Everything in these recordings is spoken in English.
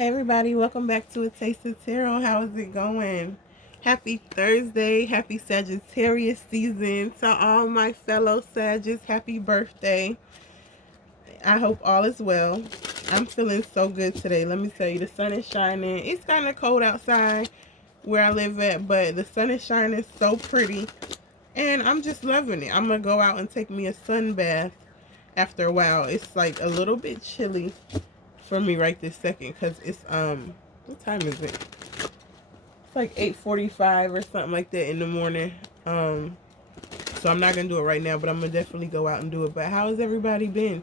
Hey everybody, welcome back to A Taste of Tarot. How is it going? Happy Thursday, happy Sagittarius season. To all my fellow Sagittarius, happy birthday. I hope all is well. I'm feeling so good today. Let me tell you, the sun is shining. It's kind of cold outside where I live at, but the sun is shining so pretty. And I'm just loving it. I'm going to go out and take me a sun bath after a while. It's like a little bit chilly for me right this second because it's what time is it? It's like 8:45 or something like that in the morning. So I'm not gonna do it right now, but I'm gonna definitely go out and do it. But how has everybody been?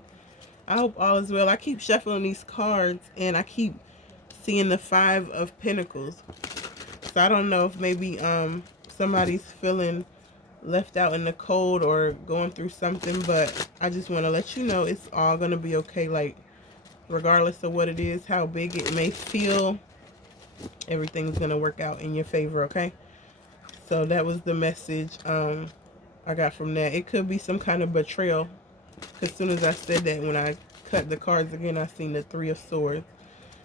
I hope all is well. I keep shuffling these cards and I keep seeing the 5 of Pentacles. So I don't know if maybe somebody's feeling left out in the cold or going through something, but I just want to let you know it's all gonna be okay. Like, regardless of what it is, how big it may feel, everything's going to work out in your favor, okay? So that was the message I got from that. It could be some kind of betrayal. As soon as I said that, when I cut the cards again, I seen the 3 of Swords.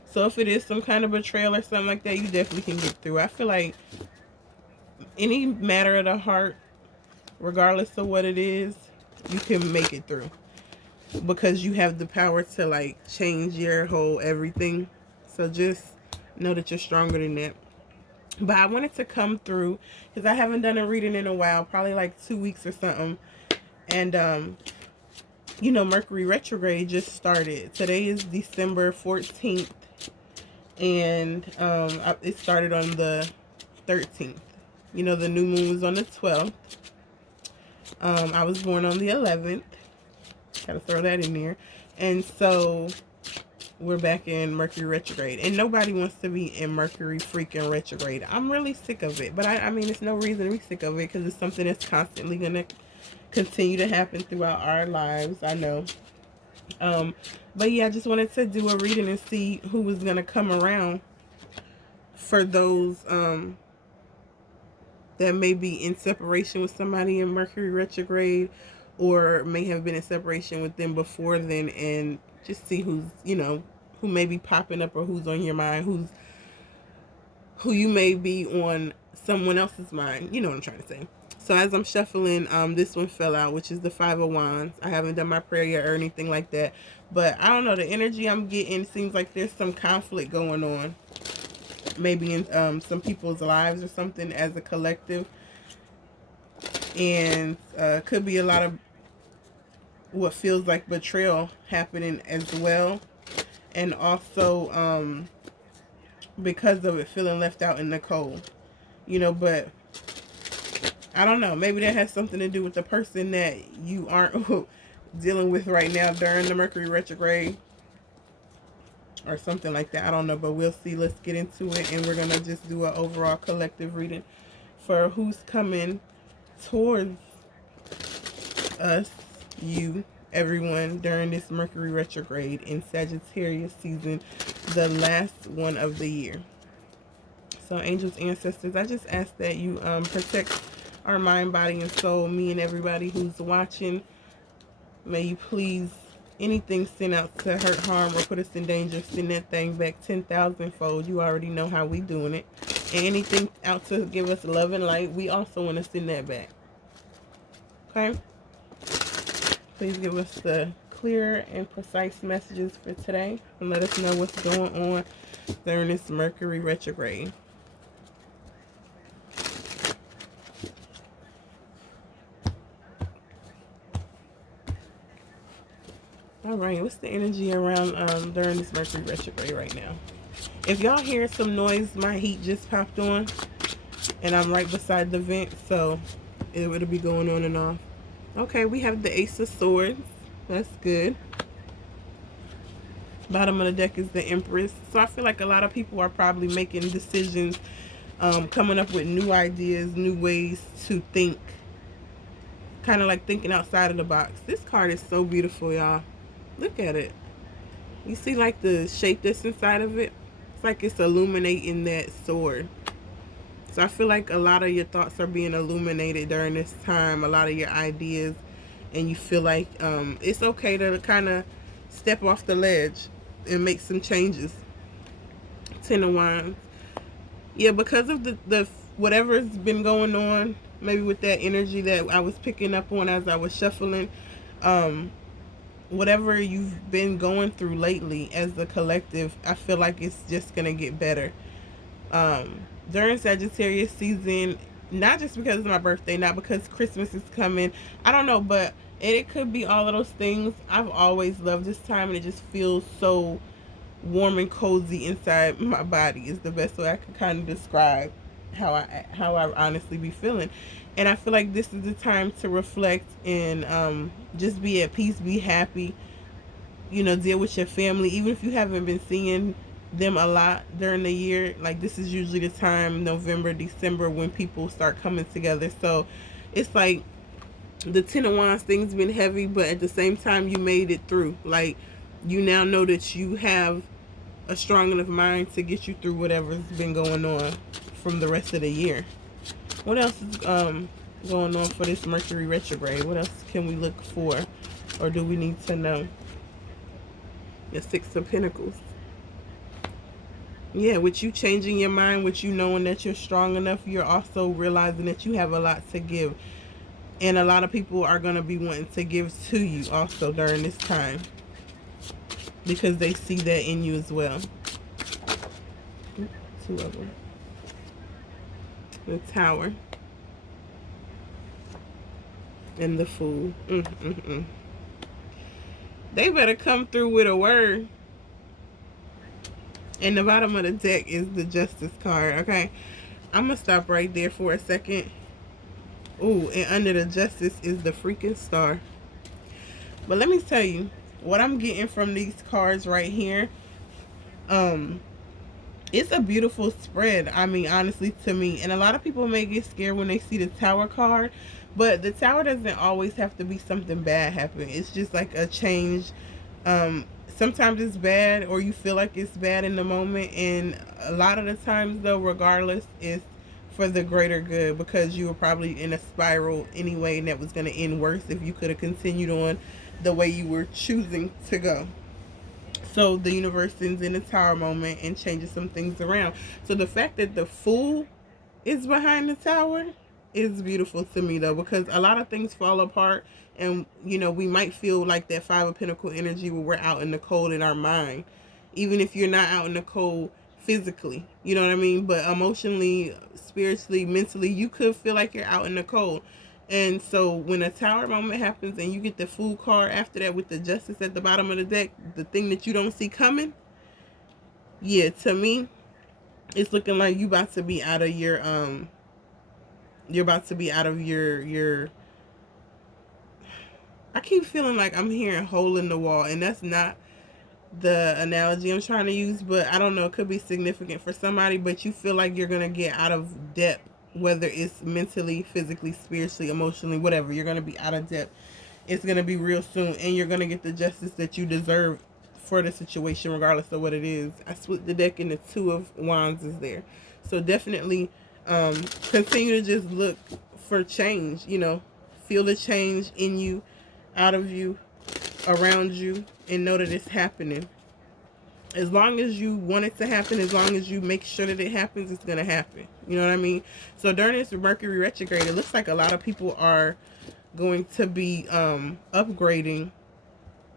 So if it is some kind of betrayal or something like that, you definitely can get through. I feel like any matter of the heart, regardless of what it is, you can make it through. Because you have the power to like change your whole everything. So just know that you're stronger than that. But I wanted to come through because I haven't done a reading in a while, probably like 2 weeks or something. And you know, Mercury Retrograde just started. Today is December 14th, and it started on the 13th. You know, the new moon was on the 12th. I was born on the 11th. Gotta throw that in there. And so we're back in Mercury Retrograde. And nobody wants to be in Mercury freaking Retrograde. I'm really sick of it. But I mean, it's no reason to be sick of it because it's something that's constantly going to continue to happen throughout our lives. I know. But yeah, I just wanted to do a reading and see who was going to come around for those that may be in separation with somebody in Mercury Retrograde, or may have been in separation with them before then, and just see who's, you know, who may be popping up or who's on your mind, who you may be on someone else's mind. You know what I'm trying to say. So as I'm shuffling, this one fell out, which is the 5 of Wands. I haven't done my prayer yet or anything like that, but I don't know, the energy I'm getting seems like there's some conflict going on, maybe in some people's lives or something as a collective. And could be a lot of what feels like betrayal happening as well. And also because of it feeling left out in the cold, you know. But I don't know, maybe that has something to do with the person that you aren't dealing with right now during the Mercury Retrograde or something like that. I don't know, but we'll see. Let's get into it, and we're gonna just do an overall collective reading for who's coming towards us, you, everyone, during this Mercury Retrograde in Sagittarius season, the last one of the year. So angels, ancestors, I just ask that you protect our mind, body, and soul, me and everybody who's watching. May you please, anything sent out to hurt, harm, or put us in danger, send that thing back 10,000-fold. You already know how we doing it. And anything out to give us love and light, we also want to send that back. Okay? Please give us the clear and precise messages for today, and let us know what's going on during this Mercury Retrograde. All right, what's the energy around during this Mercury Retrograde right now? If y'all hear some noise, my heat just popped on, and I'm right beside the vent, so it'll be going on and off. Okay, we have the Ace of Swords. That's good. Bottom of the deck is the Empress. So I feel like a lot of people are probably making decisions, coming up with new ideas, new ways to think. Kind of like thinking outside of the box. This card is so beautiful, y'all. Look at it. You see like the shape that's inside of it? It's like it's illuminating that sword. So I feel like a lot of your thoughts are being illuminated during this time. A lot of your ideas. And you feel like it's okay to kind of step off the ledge and make some changes. Ten of Wands. Yeah, because of the whatever's been going on, maybe with that energy that I was picking up on as I was shuffling, whatever you've been going through lately as a collective, I feel like it's just gonna get better. During Sagittarius season, not just because it's my birthday, not because Christmas is coming, I don't know, but it could be all of those things. I've always loved this time, and it just feels so warm and cozy inside my body is the best way I could kind of describe how I honestly be feeling. And I feel like this is the time to reflect and just be at peace, be happy, deal with your family. Even if you haven't been seeing them a lot during the year, like this is usually the time, November, December, when people start coming together. So it's like the Ten of Wands thing's been heavy, but at the same time you made it through. Like you now know that you have a strong enough mind to get you through whatever's been going on from the rest of the year. What else is going on for this Mercury retrograde? What else can we look for, or do we need to know? The Six of Pentacles. Yeah, with you changing your mind, with you knowing that you're strong enough, you're also realizing that you have a lot to give. And a lot of people are going to be wanting to give to you also during this time, because they see that in you as well. Two of them. The Tower. And the Fool. They better come through with a word. And the bottom of the deck is the Justice card, okay? I'm going to stop right there for a second. Ooh, and under the Justice is the freaking Star. But let me tell you, what I'm getting from these cards right here, it's a beautiful spread. I mean, honestly, to me. And a lot of people may get scared when they see the Tower card, but the Tower doesn't always have to be something bad happen. It's just like a change. Sometimes it's bad, or you feel like it's bad in the moment, and a lot of the times though, regardless, it's for the greater good, because you were probably in a spiral anyway, and that was going to end worse if you could have continued on the way you were choosing to go. So the universe sends in a Tower moment and changes some things around. So the fact that the Fool is behind the Tower is beautiful to me though, because a lot of things fall apart, and we might feel like that Five of Pentacles energy where we're out in the cold in our mind, even if you're not out in the cold physically, you know what I mean, but emotionally, spiritually, mentally, you could feel like you're out in the cold. And so when a Tower moment happens and you get the Fool card after that with the Justice at the bottom of the deck, the thing that you don't see coming, yeah, to me, it's looking like you about to be out of your you're about to be out of your I keep feeling like I'm hearing hole in the wall, and that's not the analogy I'm trying to use, but I don't know, it could be significant for somebody, but you feel like you're going to get out of depth, whether it's mentally, physically, spiritually, emotionally, whatever. You're going to be out of depth. It's going to be real soon, and you're going to get the justice that you deserve for the situation, regardless of what it is. I split the deck, and the Two of Wands is there. So definitely continue to just look for change, feel the change in you, out of you, around you, and know that it's happening. As long as you want it to happen, as long as you make sure that it happens, it's going to happen. You know what I mean? So during this Mercury retrograde, it looks like a lot of people are going to be upgrading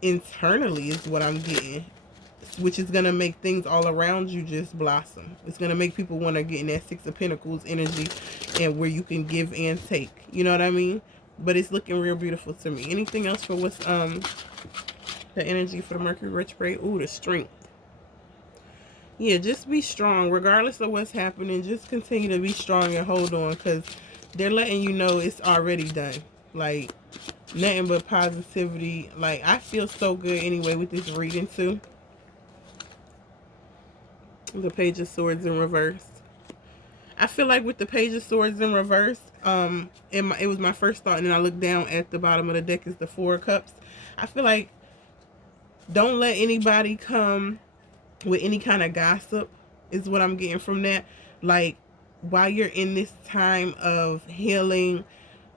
internally is what I'm getting, which is going to make things all around you just blossom. It's going to make people want to get in that Six of Pentacles energy, and where you can give and take. You know what I mean? But it's looking real beautiful to me. Anything else for what's the energy for the Mercury retrograde? Ooh, the Strength. Yeah, just be strong regardless of what's happening. Just continue to be strong and hold on, because they're letting you know it's already done. Like, nothing but positivity. Like, I feel so good anyway with this reading too. The Page of Swords in reverse. I feel like with the Page of Swords in reverse, it was my first thought, and then I looked down at the bottom of the deck is the Four of Cups. I feel like don't let anybody come with any kind of gossip is what I'm getting from that. Like, while you're in this time of healing,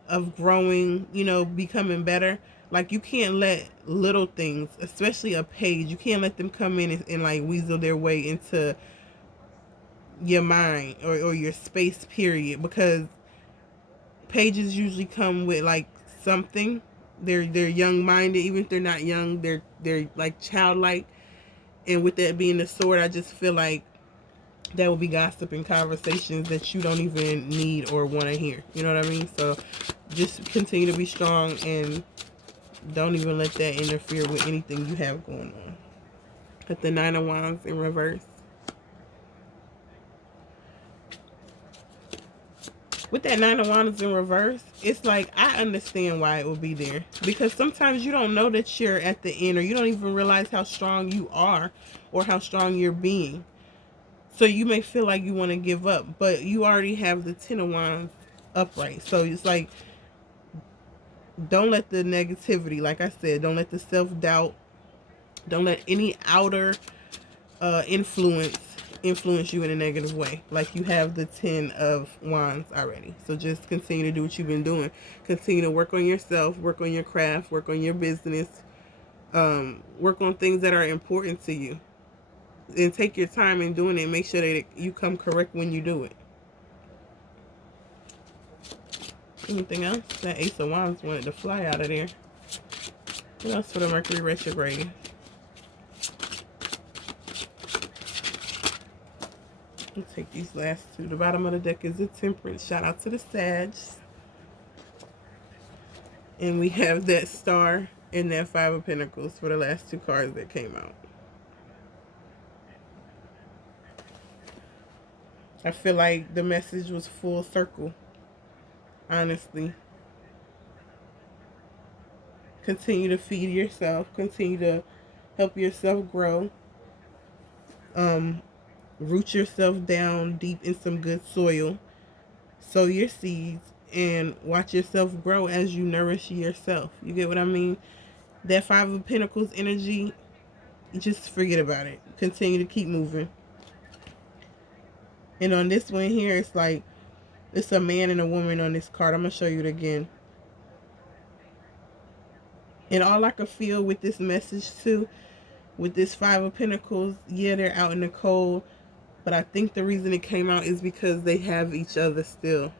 of growing, becoming better, like, you can't let little things, especially a page, you can't let them come in and like weasel their way into your mind or your space period, because pages usually come with like something. They're young minded, even if they're not young, they're like childlike. And with that being the sword, I just feel like that will be gossip and conversations that you don't even need or want to hear. You know what I mean? So just continue to be strong and don't even let that interfere with anything you have going on. At the Nine of Wands in reverse. With that Nine of Wands in reverse, it's like, I understand why it will be there. Because sometimes you don't know that you're at the end, or you don't even realize how strong you are or how strong you're being. So you may feel like you want to give up, but you already have the Ten of Wands upright. So it's like, don't let the negativity, like I said, don't let the self-doubt, don't let any outer influence you in a negative way. Like, you have the Ten of Wands already. So just continue to do what you've been doing. Continue to work on yourself, work on your craft, work on your business, work on things that are important to you. And take your time in doing it. Make sure that you come correct when you do it. Anything else? That Ace of Wands wanted to fly out of there. What else for the Mercury Retrograde? We'll take these last two. The bottom of the deck is the Temperance. Shout out to the Sag. And we have that Star and that Five of Pentacles for the last two cards that came out. I feel like the message was full circle, honestly. Continue to feed yourself. Continue to help yourself grow. Root yourself down deep in some good soil. Sow your seeds and watch yourself grow as you nourish yourself. You get what I mean? That Five of Pentacles energy, just forget about it. Continue to keep moving. And on this one here, it's like, it's a man and a woman on this card. I'm going to show you it again. And all I could feel with this message too, with this Five of Pentacles, yeah, they're out in the cold. But I think the reason it came out is because they have each other still.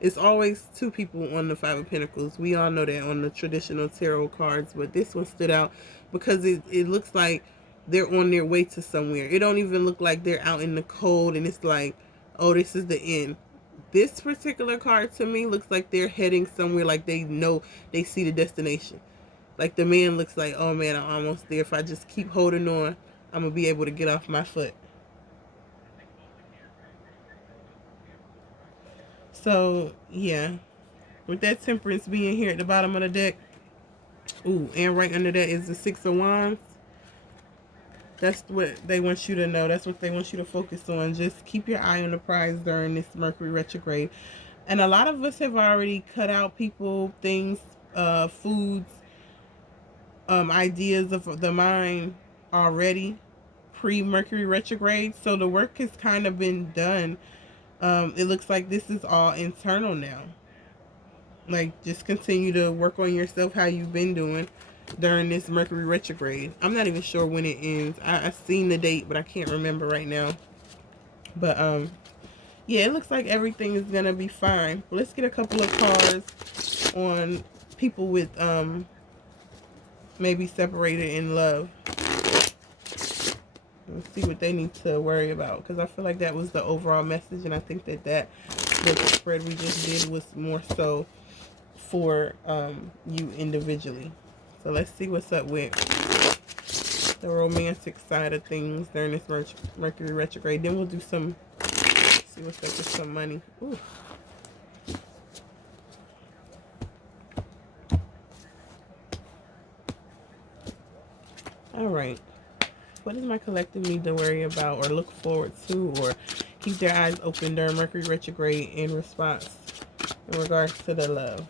It's always two people on the Five of Pentacles. We all know that on the traditional tarot cards. But this one stood out because it looks like they're on their way to somewhere. It don't even look like they're out in the cold and it's like, oh, this is the end. This particular card to me looks like they're heading somewhere, like they know, they see the destination. Like the man looks like, oh man, I'm almost there. If I just keep holding on, I'm going to be able to get off my foot. So, yeah. With that Temperance being here at the bottom of the deck. Ooh, and right under that is the Six of Wands. That's what they want you to know. That's what they want you to focus on. Just keep your eye on the prize during this Mercury retrograde. And a lot of us have already cut out people, things, foods, ideas of the mind already pre-Mercury retrograde. So the work has kind of been done. It looks like this is all internal now. Like, just continue to work on yourself how you've been doing during this Mercury retrograde. I'm not even sure when it ends. I've seen the date, but I can't remember right now. But yeah, it looks like everything is gonna be fine. Let's get a couple of cards on people with maybe separated in love. Let's see what they need to worry about, because I feel like that was the overall message, and I think that the spread we just did was more so for you individually. So let's see what's up with the romantic side of things during this Mercury retrograde. Then we'll do some, see what's up with some money. Ooh. All right. What does my collective need to worry about or look forward to or keep their eyes open during Mercury retrograde in response in regards to the love?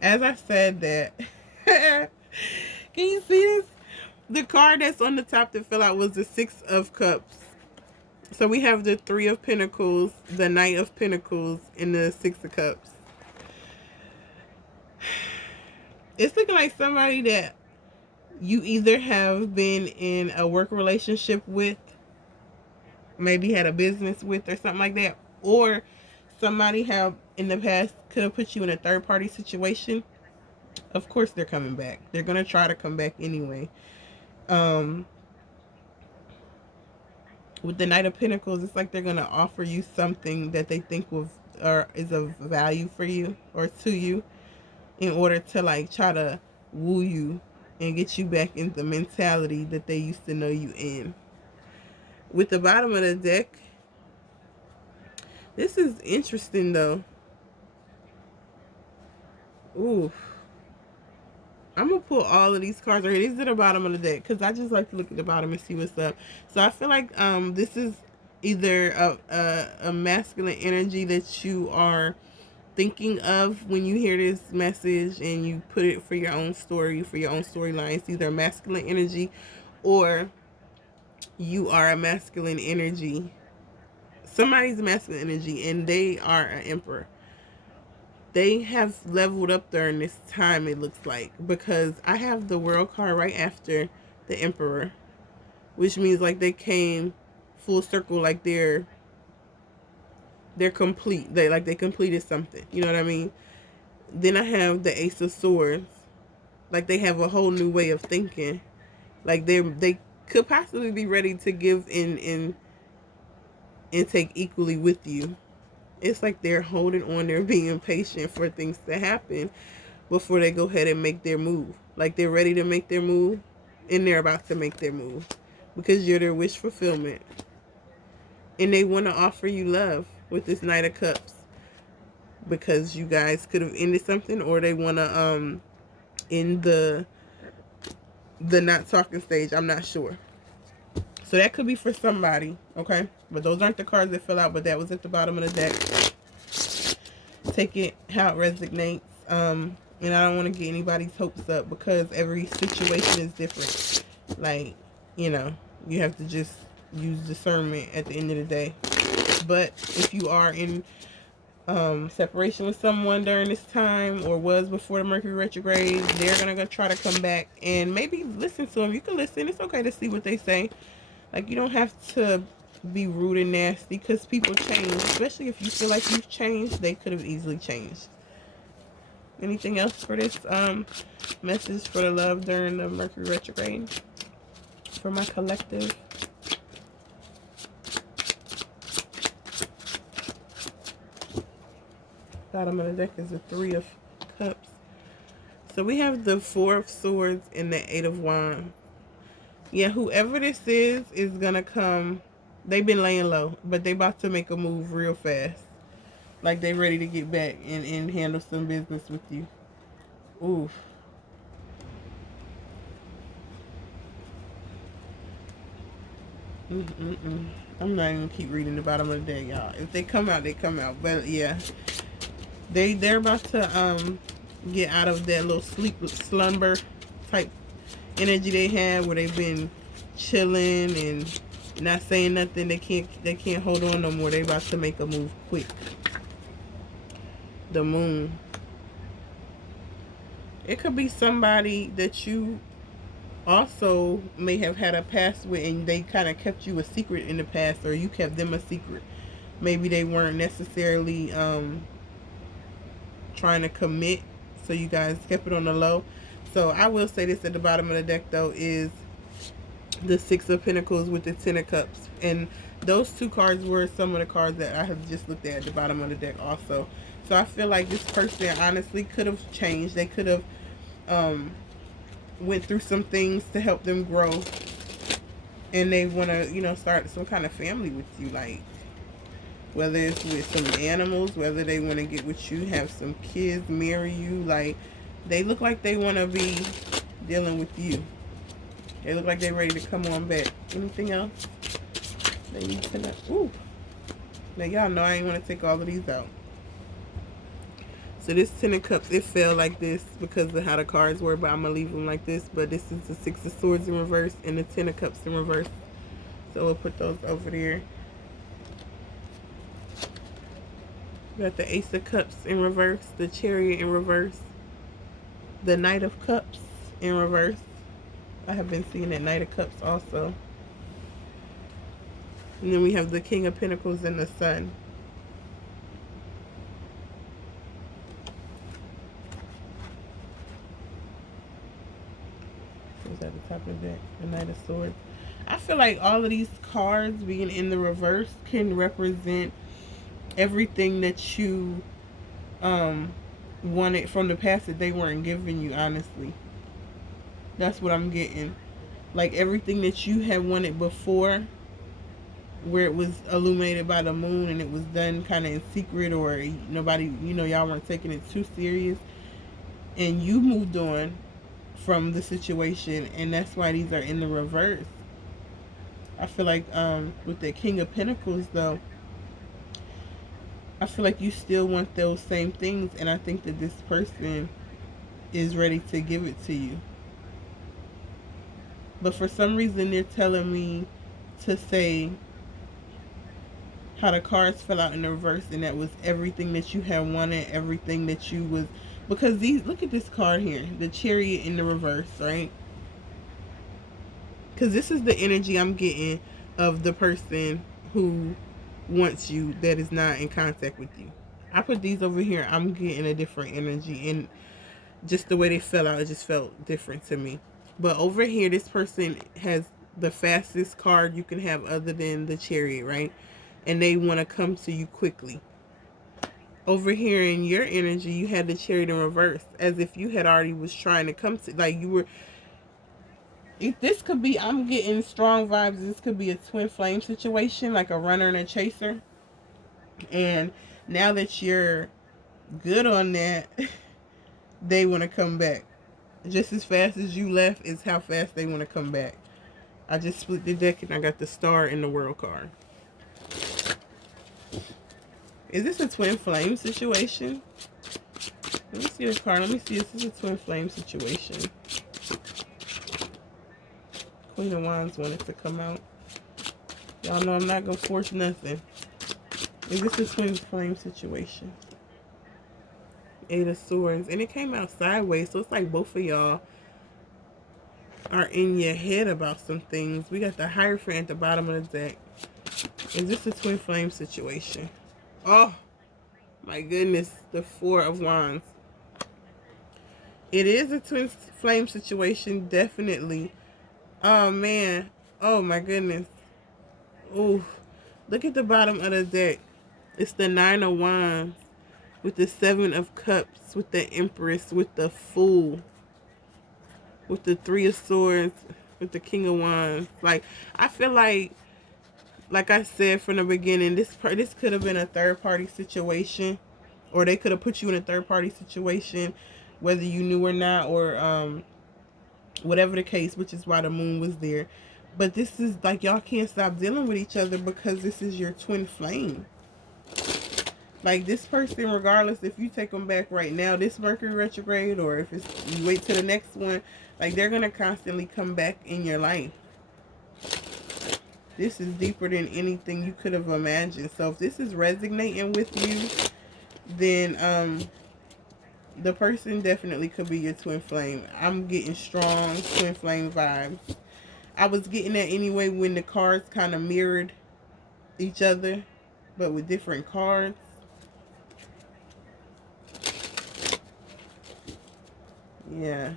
As I said that, can you see this? The card that's on the top that fell out was the Six of Cups. So we have the Three of Pentacles, the Knight of Pentacles, and the Six of Cups. It's looking like somebody that You either have been in a work relationship with, maybe had a business with, or something like that, or somebody have in the past could have put you in a third party situation. Of course they're coming back. They're gonna try to come back anyway. Um, with the Knight of Pentacles, it's like they're gonna offer you something that they think will or is of value for you or to you, in order to like try to woo you and get you back in the mentality that they used to know you in. With the bottom of the deck, this is interesting though. Ooh, I'm gonna pull all of these cards right here. These are the bottom of the deck because I just like to look at the bottom and see what's up. So I feel like this is either a masculine energy that you are thinking of when you hear this message and you put it for your own story, for your own storyline. It's either a masculine energy or you are a masculine energy. Somebody's a masculine energy and they are an emperor. They have leveled up during this time, it looks like, because I have the world card right after the emperor, which means like they came full circle, like they're complete. They completed something. You know what I mean? Then I have the Ace of Swords. Like they have a whole new way of thinking. Like they could possibly be ready to give and take equally with you. It's like they're holding on, they're being patient for things to happen before they go ahead and make their move. Like they're ready to make their move and they're about to make their move because you're their wish fulfillment. And they want to offer you love with this Knight of Cups because you guys could have ended something, or they want to end the not talking stage. I'm not sure. So that could be for somebody, okay? But those aren't the cards that fell out, but that was at the bottom of the deck. Take it how it resonates. And I don't want to get anybody's hopes up because every situation is different. Like, you know, you have to just use discernment at the end of the day. But if you are in separation with someone during this time, or was before the Mercury retrograde, they're gonna go try to come back and maybe listen to them. You can listen. It's okay to see what they say. Like, you don't have to be rude and nasty because people change. Especially if you feel like you've changed, they could have easily changed. Anything else for this message for the love during the Mercury retrograde for my collective? Bottom of the deck is the Three of Cups. So we have the Four of Swords and the Eight of Wands. Yeah, whoever this is gonna come. They've been laying low, but they about to make a move real fast. Like they ready to get back and handle some business with you. Oof. I'm not even keep reading the bottom of the deck, y'all. If they come out, they come out. But yeah, they're about to get out of that little slumber type energy they had, where they've been chilling and not saying nothing. They can't hold on no more. They about to make a move quick. The Moon. It could be somebody that you also may have had a past with, and they kind of kept you a secret in the past, or you kept them a secret. Maybe they weren't necessarily trying to commit, so you guys kept it on the low. So I will say this at the bottom of the deck though is the Six of Pentacles with the Ten of Cups, and those two cards were some of the cards that I have just looked at the bottom of the deck also. So I feel like this person honestly could have changed. They could have went through some things to help them grow, and they want to, you know, start some kind of family with you, like whether it's with some animals, whether they want to get with you, have some kids, marry you. Like, they look like they want to be dealing with you. They look like they're ready to come on back. Anything else they need to know? Ooh. Now y'all know I ain't want to take all of these out. So this Ten of Cups, it fell like this because of how the cards were, but I'm going to leave them like this. But this is the Six of Swords in reverse and the Ten of Cups in reverse. So we'll put those over there. We got the Ace of Cups in reverse, the Chariot in reverse, the Knight of Cups in reverse, I have been seeing that Knight of Cups also. And then we have the King of Pentacles and the Sun. Who's at the top of the deck? The Knight of Swords. I feel like all of these cards being in the reverse can represent everything that you wanted from the past that they weren't giving you, honestly. That's what I'm getting. Like everything that you had wanted before, where it was illuminated by the moon and it was done kind of in secret, or nobody, y'all weren't taking it too serious, and you moved on from the situation, and that's why these are in the reverse. I feel like with the King of Pentacles though, I feel like you still want those same things, and I think that this person is ready to give it to you. But for some reason they're telling me to say how the cards fell out in the reverse, and that was everything that you had wanted, everything that you was, because these, look at this card here, the Chariot in the reverse, right? Because this is the energy I'm getting of the person who wants you that is not in contact with you. I put these over here, I'm getting a different energy, and just the way they fell out, it just felt different to me. But over here, this person has the fastest card you can have other than the Chariot, right? And they want to come to you quickly. Over here in your energy, you had the Chariot in reverse, as if you had already was trying to come to, like you were. This could be, I'm getting strong vibes. This could be a twin flame situation, like a runner and a chaser. And now that you're good on that, they want to come back. Just as fast as you left is how fast they want to come back. I just split the deck and I got the Star in the World card. Is this a twin flame situation? Let me see the card. Let me see if this is a twin flame situation. Queen of Wands wanted to come out. Y'all know I'm not going to force nothing. Is this a twin flame situation? Eight of Swords. And it came out sideways, so it's like both of y'all are in your head about some things. We got the Hierophant at the bottom of the deck. Is this a twin flame situation? Oh, my goodness. The Four of Wands. It is a twin flame situation, definitely. Oh, man. Oh, my goodness. Ooh. Look at the bottom of the deck. It's the Nine of Wands with the Seven of Cups, with the Empress, with the Fool, with the Three of Swords, with the King of Wands. Like, I feel like I said from the beginning, this could have been a third-party situation, or they could have put you in a third-party situation, whether you knew or not, or whatever the case, which is why the moon was there. But this is like, y'all can't stop dealing with each other because this is your twin flame. Like, this person, regardless if you take them back right now, this Mercury retrograde, or if it's you wait till the next one, like, they're going to constantly come back in your life. This is deeper than anything you could have imagined. So if this is resonating with you, then the person definitely could be your twin flame. I'm getting strong twin flame vibes. I was getting that anyway when the cards kind of mirrored each other, but with different cards. Yeah.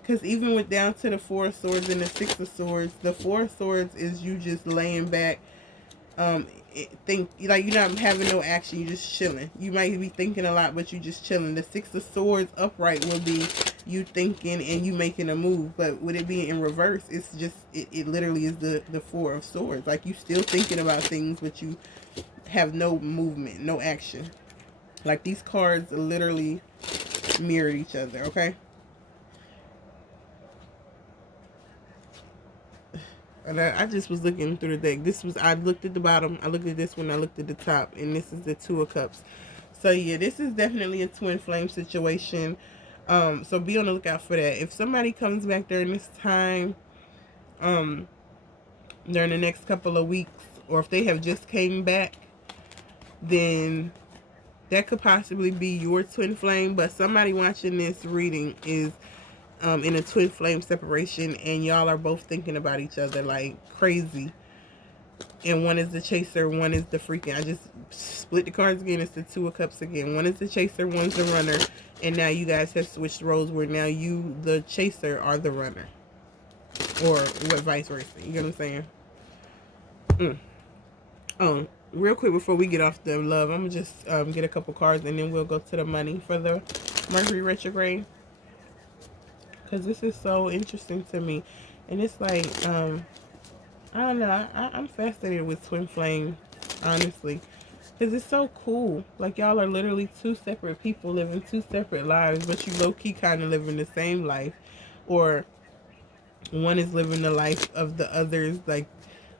Because even with down to the Four of Swords and the Six of Swords, the Four of Swords is you just laying back. Think like you're not having no action, you're just chilling. You might be thinking a lot, but you just chilling. The Six of Swords upright will be you thinking and you making a move, but with it being in reverse, it's just it literally is the Four of Swords. Like, you still thinking about things, but you have no movement, no action. Like, these cards literally mirrored each other. Okay. And I just was looking through the deck. I looked at the bottom, I looked at this one, I looked at the top, and this is the Two of Cups. So yeah, this is definitely a twin flame situation. So be on the lookout for that. If somebody comes back during this time, during the next couple of weeks, or if they have just came back, then that could possibly be your twin flame. But somebody watching this reading is in a twin flame separation, and y'all are both thinking about each other like crazy. And one is the chaser, one is the freaking. I just split the cards again. It's the Two of Cups again. One is the chaser, one's the runner, and now you guys have switched roles where now you, the chaser, are the runner, or what, vice versa. You get what I'm saying? Oh, real quick before we get off the love, I'm gonna just get a couple cards and then we'll go to the money for the Mercury retrograde, because this is so interesting to me, and it's like I don't know. I'm fascinated with twin flame, honestly, because it's so cool. Like, y'all are literally two separate people living two separate lives, but you low key kind of living the same life, or one is living the life of the other's like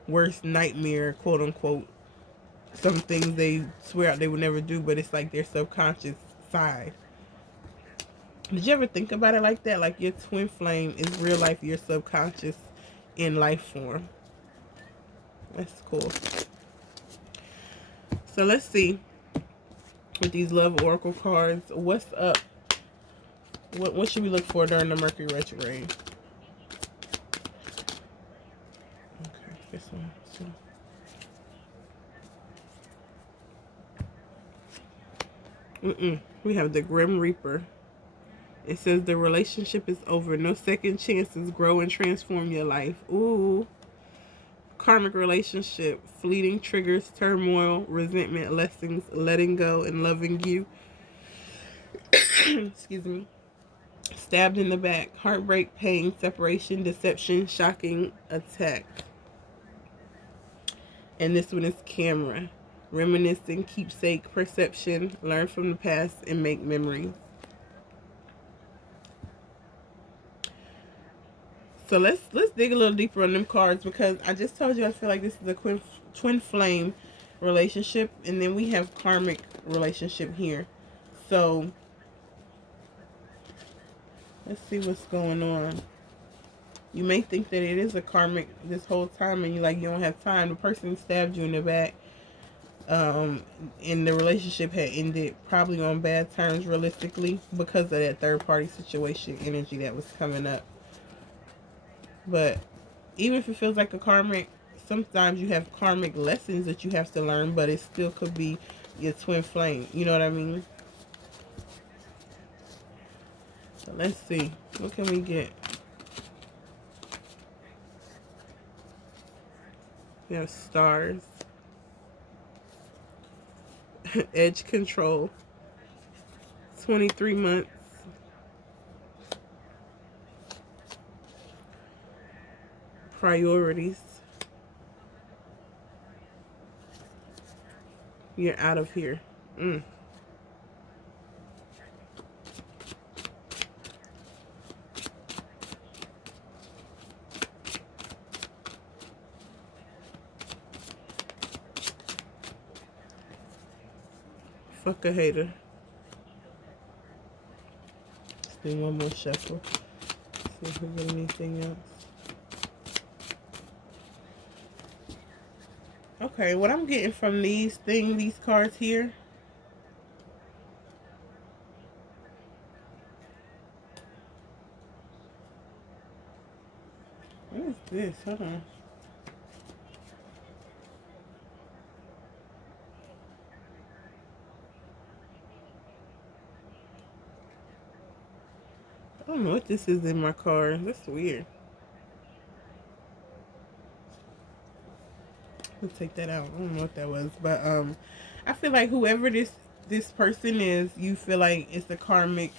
worst nightmare, quote unquote. Some things they swear out they would never do, but it's like their subconscious side. Did you ever think about it like that? Like, your twin flame is real life, your subconscious in life form. That's cool. So let's see, with these love oracle cards, what's up? What should we look for during the Mercury retrograde? Okay, this one. We have the Grim Reaper. It says the relationship is over. No second chances. Grow and transform your life. Ooh. Karmic relationship. Fleeting triggers, turmoil, resentment, lessons, letting go, and loving you. Excuse me. Stabbed in the back. Heartbreak, pain, separation, deception, shocking, attack. And this one is camera. Reminiscing, keepsake, perception, learn from the past, and make memories. So let's dig a little deeper on them cards, because I just told you I feel like this is a twin flame relationship, and then we have karmic relationship here. So let's see what's going on. You may think that it is a karmic this whole time, and you don't have time. The person stabbed you in the back, and the relationship had ended probably on bad terms, realistically, because of that third party situation energy that was coming up. But even if it feels like a karmic, sometimes you have karmic lessons that you have to learn, but it still could be your twin flame. You know what I mean? So let's see. What can we get? We have stars. Edge control. 23 months. Priorities. You're out of here. Fuck a hater. Let's do one more shuffle. See if we get anything else. Okay, what I'm getting from these cards here. What is this? Hold on. I don't know what this is in my card. That's weird. Let's take that out. I don't know what that was, but I feel like whoever this person is, you feel like it's a karmic.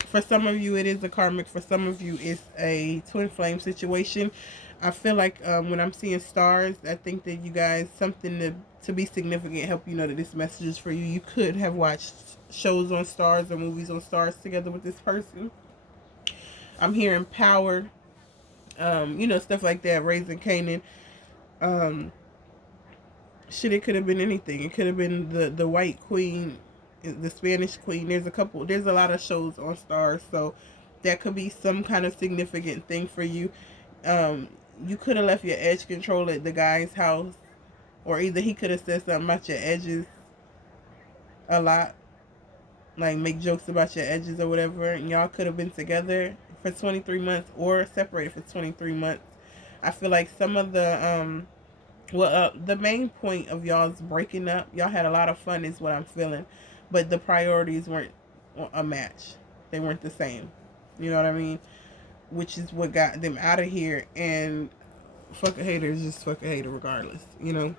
For some of you, it is a karmic. For some of you, it's a twin flame situation. I feel like when I'm seeing stars, I think that you guys, something to be significant, help you know that this message is for you. You could have watched shows on stars or movies on stars together with this person. I'm hearing power, stuff like that, raising Canaan. Shit, it could have been anything. It could have been the White Queen, the Spanish Queen. There's a lot of shows on stars, so that could be some kind of significant thing for you. You could have left your edge control at the guy's house, or either he could have said something about your edges a lot. like make jokes about your edges or whatever, and y'all could have been together for 23 months or separated for 23 months. I feel like some of the main point of y'all's breaking up, y'all had a lot of fun is what I'm feeling, but the priorities weren't a match. They weren't the same. You know what I mean? Which is what got them out of here. And fuck a hater is just fuck a hater regardless, you know?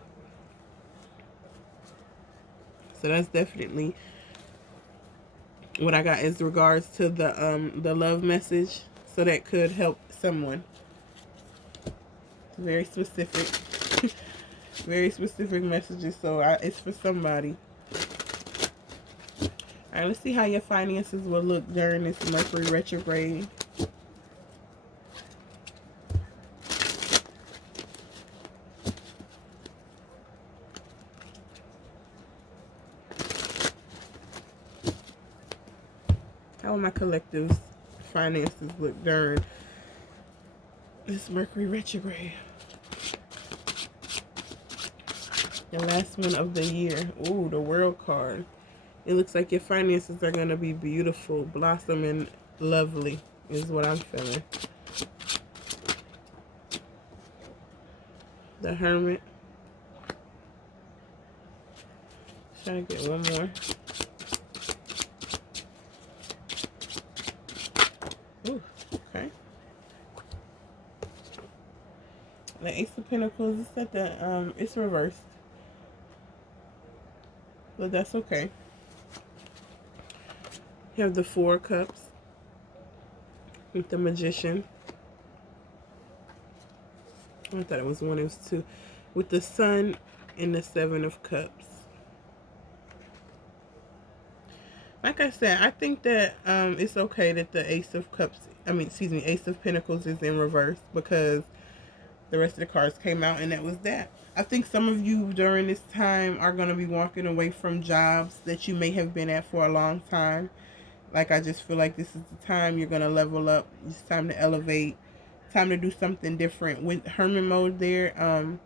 So that's definitely what I got as regards to the love message. So that could help someone. Very specific. Very specific messages. So it's for somebody. Alright, let's see how your finances will look during this Mercury retrograde. How will my collective's finances look during this Mercury retrograde? The last one of the year. Ooh, the World card. It looks like your finances are going to be beautiful, blossoming, lovely, is what I'm feeling. The Hermit. Trying to get one more. Ooh, okay. The Ace of Pentacles is at the it's reversed, but that's okay. You have the Four of Cups with the Magician. I thought it was one, it was two. With the Sun and the Seven of Cups. Like I said, I think that it's okay that the Ace of Cups, Ace of Pentacles is in reverse, because the rest of the cards came out and that was that. I think some of you during this time are going to be walking away from jobs that you may have been at for a long time. Like, I just feel like this is the time you're going to level up. It's time to elevate. Time to do something different. With Hermit mode there,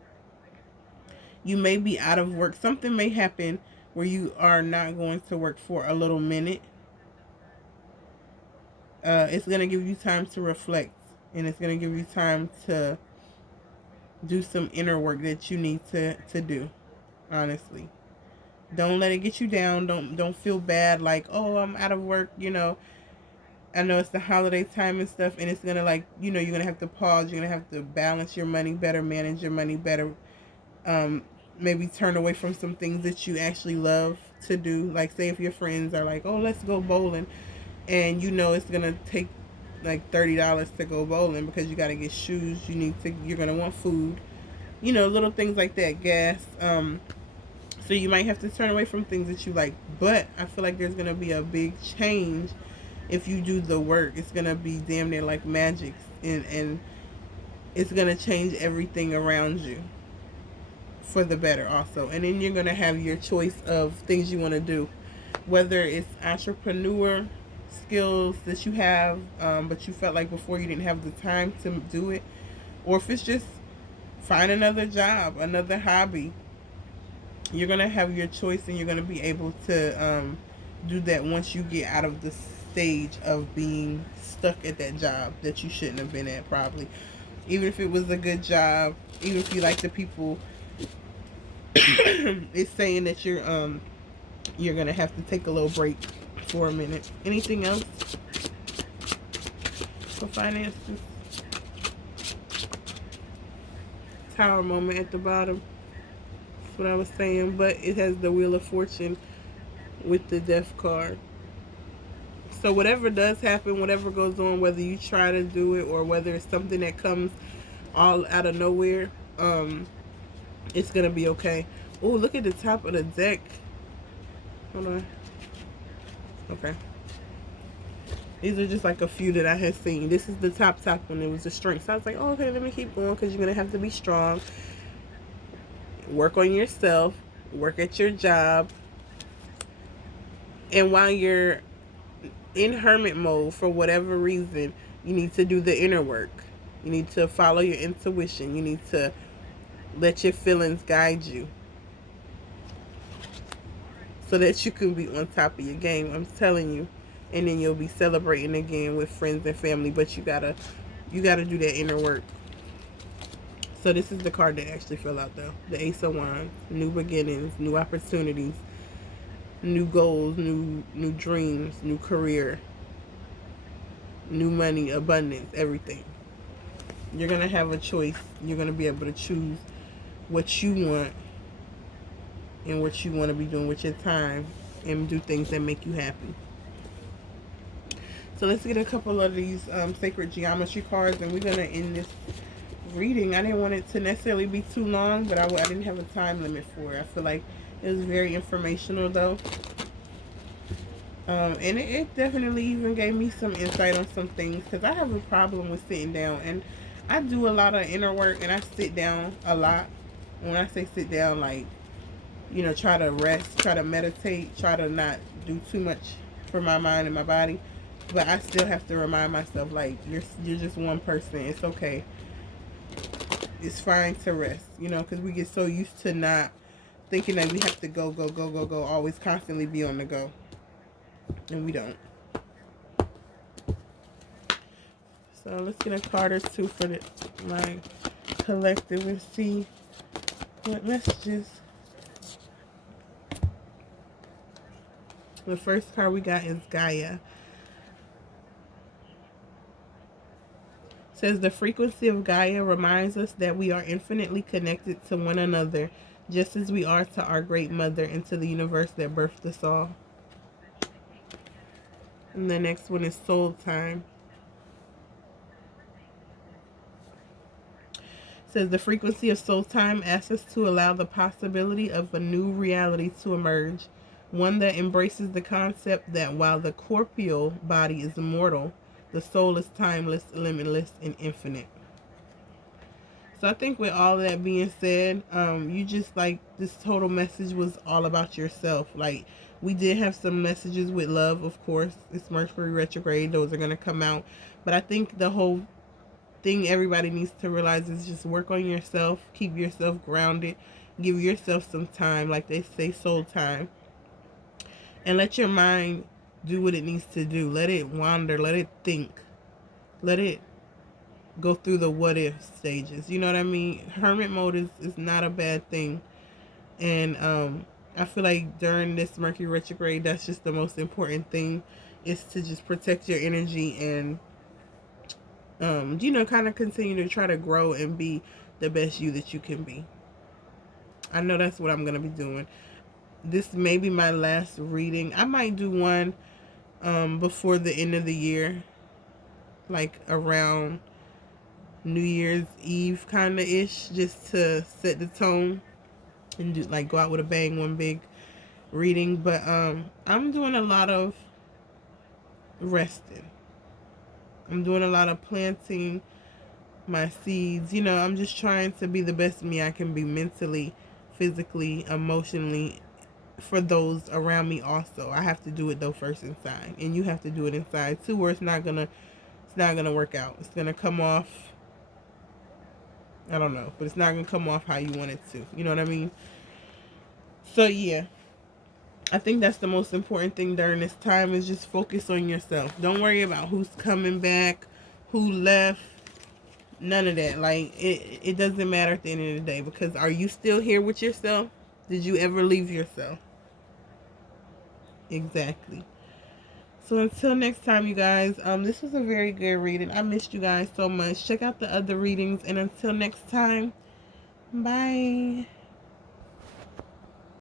you may be out of work. Something may happen where you are not going to work for a little minute. It's going to give you time to reflect. And it's going to give you time to do some inner work that you need to do. Honestly. Don't let it get you down. Don't feel bad like, oh, I'm out of work, you know. I know it's the holiday time and stuff, and it's gonna, like, you know, you're gonna have to pause, you're gonna have to balance your money better, manage your money better, maybe turn away from some things that you actually love to do. Like, say if your friends are like, oh, let's go bowling, and you know it's gonna take like $30 to go bowling because you gotta get shoes, you're gonna want food, you know, little things like that, gas, so you might have to turn away from things that you like. But I feel like there's gonna be a big change if you do the work. It's gonna be damn near like magic, and it's gonna change everything around you for the better also. And then you're gonna have your choice of things you want to do, whether it's entrepreneur skills that you have, but you felt like before you didn't have the time to do it, or if it's just find another job, another hobby. You're gonna have your choice, and you're gonna be able to do that once you get out of the stage of being stuck at that job that you shouldn't have been at, probably. Even if it was a good job, even if you like the people, it's saying that you're gonna have to take a little break for a minute. Anything else for finances? Tower moment at the bottom. That's what I was saying, but it has the Wheel of Fortune with the Death card. So whatever does happen, whatever goes on, whether you try to do it or whether it's something that comes all out of nowhere, it's gonna be okay. Oh, look at the top of the deck. Hold on. Okay. These are just like a few that I had seen. This is the top one. It was the strength. So I was like, oh, okay, let me keep going, because you're gonna have to be strong. Work on yourself. Work at your job. And while you're in hermit mode, for whatever reason, you need to do the inner work. You need to follow your intuition. You need to let your feelings guide you. so that you can be on top of your game. I'm telling you. And then you'll be celebrating again with friends and family, but you gotta do that inner work. So this is the card that actually fell out though. The Ace of Wands. New beginnings, new opportunities, new goals, new dreams, new career, new money, abundance, everything. You're gonna have a choice. You're gonna be able to choose what you want and what you want to be doing with your time and do things that make you happy. So let's get a couple of these sacred geometry cards, and we're gonna end this reading. I didn't want it to necessarily be too long, but I didn't have a time limit for it. I feel like it was very informational though. And it definitely even gave me some insight on some things, because I have a problem with sitting down, and I do a lot of inner work and I sit down a lot. When I say sit down, like, you know, try to rest, try to meditate, try to not do too much for my mind and my body. But I still have to remind myself, like, you're just one person. It's okay. It's fine to rest, you know, because we get so used to not thinking that we have to go, go, go, go, go, always constantly be on the go. And we don't. So let's get a card or two for my collective and see what messages. The first card we got is Gaia. It says the frequency of Gaia reminds us that we are infinitely connected to one another, just as we are to our great mother and to the universe that birthed us all. And the next one is Soul Time. It says the frequency of Soul Time asks us to allow the possibility of a new reality to emerge, one that embraces the concept that while the corporeal body is immortal, the soul is timeless, limitless, and infinite. So I think with all of that being said, you just, like, this total message was all about yourself. Like, we did have some messages with love, of course. It's Mercury Retrograde. Those are going to come out. But I think the whole thing everybody needs to realize is just work on yourself. Keep yourself grounded. Give yourself some time, like they say, soul time. And let your mind do what it needs to do. Let it wander. Let it think. Let it go through the what if stages. You know what I mean? Hermit mode is not a bad thing. And I feel like during this Mercury retrograde, that's just the most important thing, is to just protect your energy and you know, kind of continue to try to grow and be the best you that you can be. I know that's what I'm going to be doing. This may be my last reading. I might do one before the end of the year, like around New Year's Eve kind of ish, just to set the tone and do, like, go out with a bang, one big reading. But I'm doing a lot of resting. I'm doing a lot of planting my seeds. You know, I'm just trying to be the best me I can be, mentally, physically, emotionally, for those around me also. I have to do it though first inside, and you have to do it inside too, or it's not gonna work out. It's gonna come off, I don't know, but it's not gonna come off how you want it to. You know what I mean? So yeah, I think that's the most important thing during this time, is just focus on yourself. Don't worry about who's coming back, who left, none of that. Like, it doesn't matter at the end of the day, because are you still here with yourself? Did you ever leave yourself? Exactly. So until next time, you guys, this was a very good reading. I missed you guys so much. Check out the other readings, and until next time, bye.